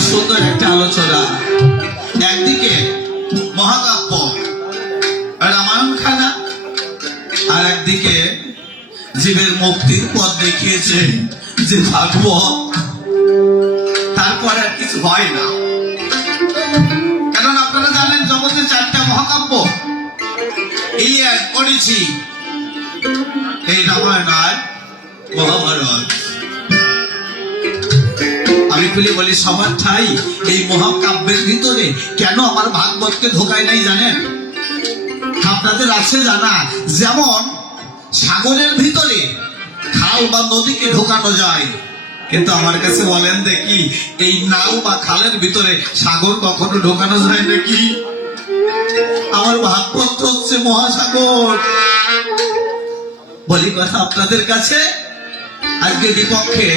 সুন্দর একটা আলোচনা। একদিকে মহাকাব্য রামায়ণ খানা, আর একদিকে জীবের মুক্তির পথ দেখিয়েছে যে ভাগবত। তারপর আর কিছু হয় না। কারণ আপনারা জানেন, জগতে চারটা মহাকাব্য। এই এক করেছি। এই রামায়ণ আর মহাভারত। আমি খুলে বলি, সবার ঠাই এই মহাকাব্যের ভিতরে কেন আমার ভাগবতকে ঢোকায় নাই জানেন? আপনাদের আছে জানা, যেমন সাগরের ভিতরে খাল বা নদীকে ঢোকানো যায়। কিন্তু আমার কাছে বলেন দেখি, এই নাও বা খালের ভিতরে সাগর কখনো ঢোকানো যায় নাকি? আমার ভাগবত হচ্ছে মহাসাগর। বলি কথা আপনাদের কাছে? আজকে বিপক্ষে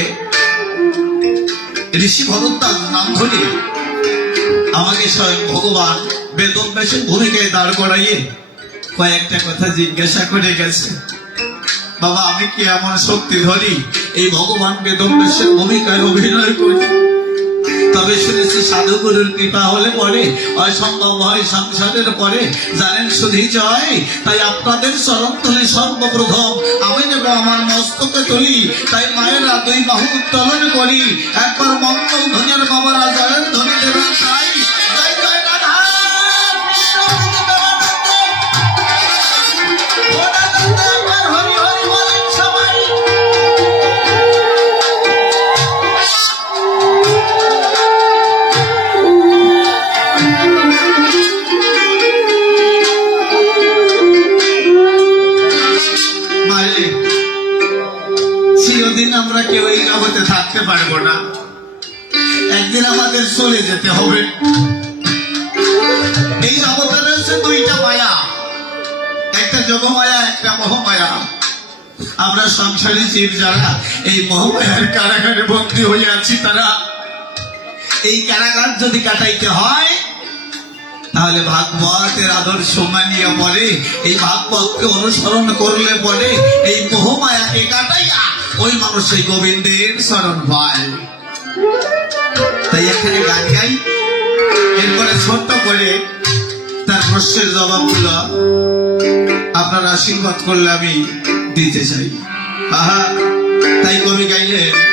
ঋষি ভরদ্বাজ নাম ধরে আমাকে স্বয়ং ভগবান বেশি ভূমিকায় দাঁড় করাইয়ে কয়েকটা কথা জিজ্ঞাসা করে গেছে। বাবা, আমি কি এমন শক্তি ধরি? এই ভগবান বেদন বেশের ভূমিকায় অভিনয় করি? তবে শুনেছি সাধুগুরুর কৃপা হলে পরে অসম্ভব হয় সংসারের পরে। জানেন শুধু জয়, তাই আপনাদের চরণ তুলি সর্বপ্রথম আমি যাব আমার মস্তকে তুলি, তাই মায়েরা দুই বাহু উত্তোলন করি। একবার মঙ্গল ধ্বনির বাবারা থাকতে পারব না। একদিন আমাদের চলে যেতে হবে। এই জগতে রয়েছে দুইটা মায়া। একটা যোগমায়া একটা মোহমায়া। আমরা সংসারী জীব যারা, এই মোহমায়ার কারাগারে বন্দী হয়ে আছি তারা। এই কারাগার যদি কাটাইতে হয়, তাহলে ভাগবতের আদর্শ মানিয়ে পরে, এই ভাগবতকে অনুসরণ করলে পরে, এই মোহমায়াকে কাটাইয়া ওই মানুষ সেই গোবিন্দের স্মরণ পায় তাই এখানে গান গাই। এরপরে ছোট্ট করে তার প্রশ্নের জবাবগুলো আপনার আশীর্বাদ করলে আমি দিতে চাই। আহা, তাই কবি গাইলেন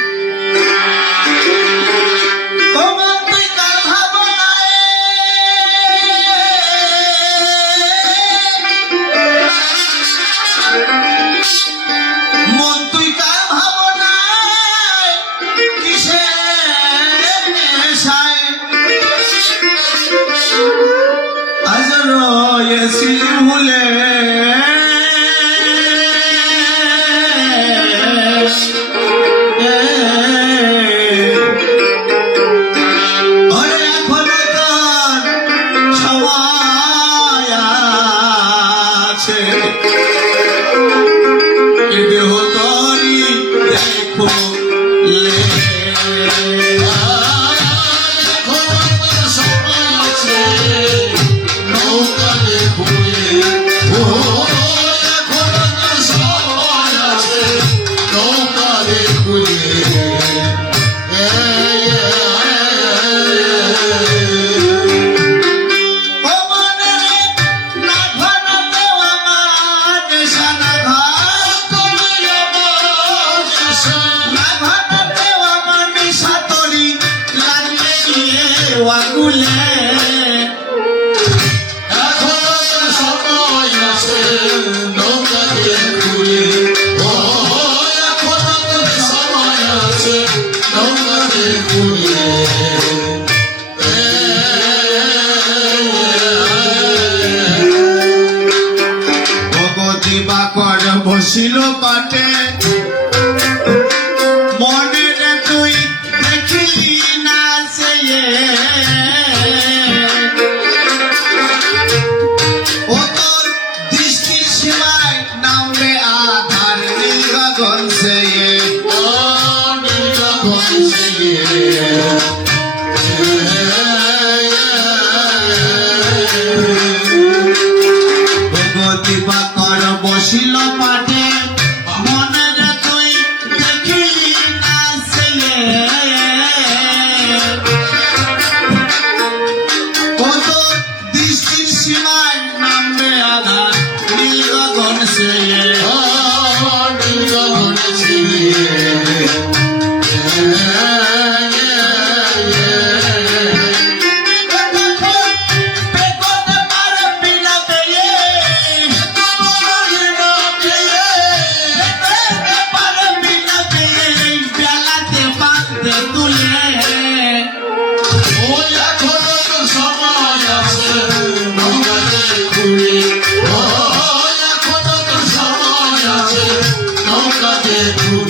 Hallelujah.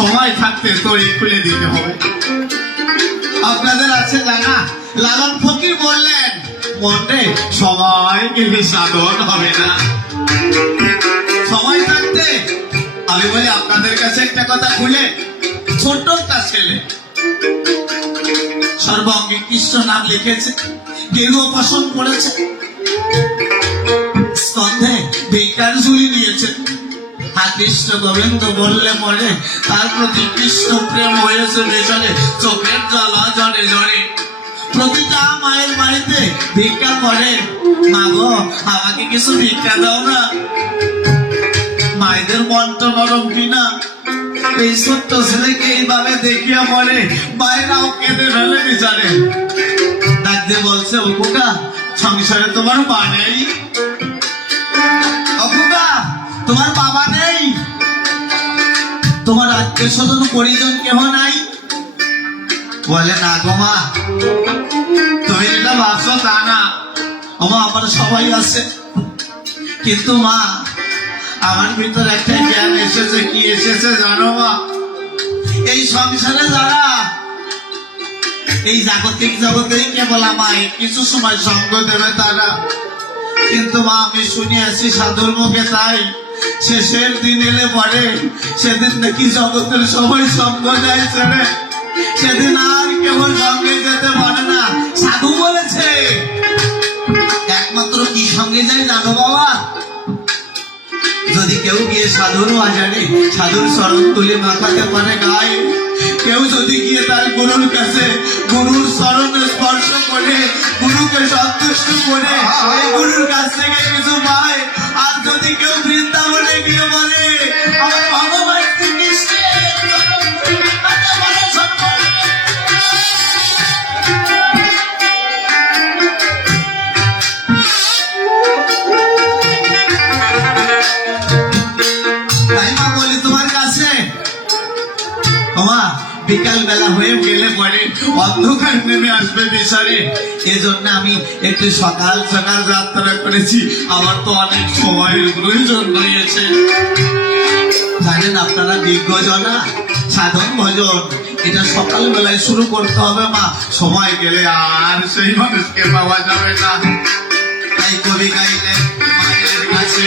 সময় থাকতে তৈরি খুলে দিতে হবে। আপনাদের আছে জানা লালন ফকির বললেন মনে সময় গেলে সাধন হবে না। সময় থাকতে? আমি বলি, আপনাদের কাছে একটা কথা খুলে ছোট্ট একটা ছেলে। সর্বাঙ্গে কৃষ্ণ নাম লিখেছে গেরুয়া পছন্দ করেছে। কৃষ্ণ গোবিন্দ বললে পরে, তার প্রতি কৃষ্ণ প্রেম হয়েছে বেসরে চোখের জলা জলে জলে। প্রতিটা মায়ের বাড়িতে ভিক্ষা করে। মা গো, আমাকে কিছু ভিক্ষা দাও না। মায়েদের মনটা নরম কিনা। এই ছোট্ট ছেলেকে এইভাবে দেখিয়া পরে মায়েরাও কেঁদে ফেলে বিচারে ডাক দিয়ে বলছে খোকা সংসারে তোমার মা নেই? অপুকা, তোমার বাবা নেই? তোমার আত্মীয় স্বজন পরিজন কেহ নাই? বলে, না গো মা, তুমি যেটা ভাবছ তা না। আমা আমার সবাই আছে। কিন্তু মা, আমার ভিতর একটা জ্ঞান এসেছে। কি এসেছে জানো মা? এই সংসারে যারা, এই জাগতিক জগতেই কেবল আমায় কিছু সময় সঙ্গ দেবে তারা। কিন্তু মা, আমি শুনে আসি সাধুর মুখে তাই শেষের দিন এলে পরে, সেদিন নাকি জগতের সবাই সঙ্গ যায় ছেড়ে। সেদিন আর কেবল সঙ্গে যেতে পারে না। সাধু বলেছে, একমাত্র কি সঙ্গে যায় জানো বাবা? যদি কেউ গিয়ে সাধুর বাজারে সাধুর স্মরণ তুলে মাথাতে পারে গায়ে কেউ যদি গিয়ে তার গুরুর কাছে গুরুর স্মরণ স্পর্শ করে, গুরুকে সন্তুষ্ট করে ওই গুরুর কাছ থেকে কিছু পায়। আর যদি কেউ বৃন্দাবনে গিয়ে বলে আমার তোমা বিকাল বেলা হয়ে গেলে পরে অন্ধকার নেমে আসবে বিচারে। এজন্য আমি একটু সকাল সকাল যাত্রা করেছি। আমার তো অনেক সময়ের প্রয়োজন রয়েছে। জানেন আপনারা দিগ্গজনা সাধন ভজন, এটা সকাল বেলায় শুরু করতে হবে মা। সময় গেলে আর সেই মানুষকে পাওয়া যাবে না। তাই কবি গাইলেন, মায়ের কাছে